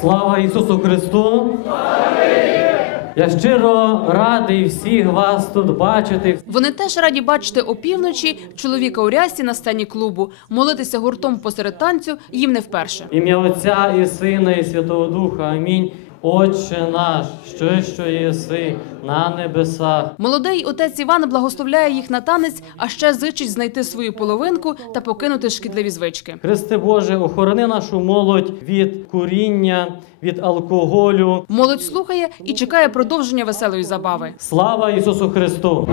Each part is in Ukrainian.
Слава Ісусу Христу! Я щиро радий всіх вас тут бачити. Вони теж раді бачити опівночі чоловіка у рясі на сцені клубу. Молитися гуртом посеред танцю їм не вперше. Ім'я Отця і Сина, і Святого Духа. Амінь. Отче наш, що що єси на небесах. Молодий отець Іван благословляє їх на танець, а ще зичить знайти свою половинку та покинути шкідливі звички. Христе Боже, охорони нашу молодь від куріння, від алкоголю. Молодь слухає і чекає продовження веселої забави. Слава Ісусу Христу!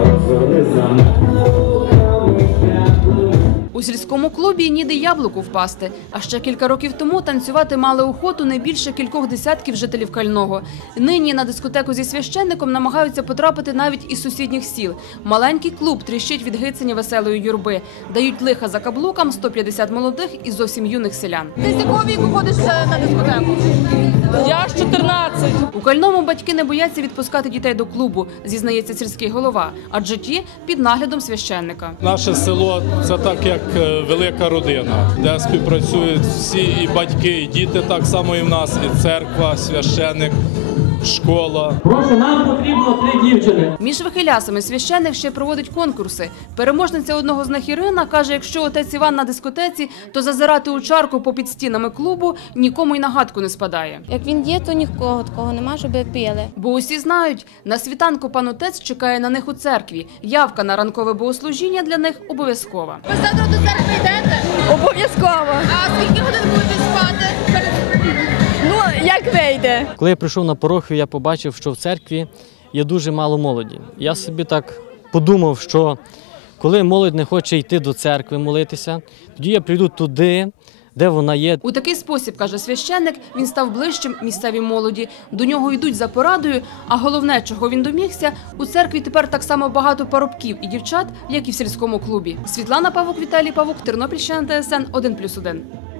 У сільському клубі ніде яблуку впасти. А ще кілька років тому танцювати мали охоту не більше кількох десятків жителів Кального. Нині на дискотеку зі священником намагаються потрапити навіть із сусідніх сіл. Маленький клуб тріщить від гицення веселої юрби. Дають лиха за каблукам 150 молодих і зовсім юних селян. Ти з якого віку ходиш е, на дискотеку? Я ж 14. У Кальному батьки не бояться відпускати дітей до клубу, зізнається сільський голова, адже ті під наглядом священника. Наше село це так як е, велика родина, де співпрацюють всі і батьки, і діти так само і в нас, і церква, священик, школа. Прошу, нам потрібно три дівчини. Між вихилясами священник ще проводить конкурси. Переможниця одного з них Ірина каже, якщо отець Іван на дискотеці, то зазирати у чарку попід стінами клубу нікому й на гадку не спадає. Як він є, то нікого такого нема, щоб пили. Бо усі знають, на світанку пан отець чекає на них у церкві. Явка на ранкове богослужіння для них обов'язкова. Ви завтра до церкви йдете? Обов'язково. А скільки годин будете спати? Як. Коли я прийшов на парохію, я побачив, що в церкві є дуже мало молоді. Я собі так подумав, що коли молодь не хоче йти до церкви молитися, тоді я прийду туди, де вона є. У такий спосіб, каже священник, він став ближчим місцевій молоді. До нього йдуть за порадою. А головне, чого він домігся, у церкві тепер так само багато парубків і дівчат, як і в сільському клубі. Світлана Павук, Віталій Павук, Тернопільщина ТСН 1+,1.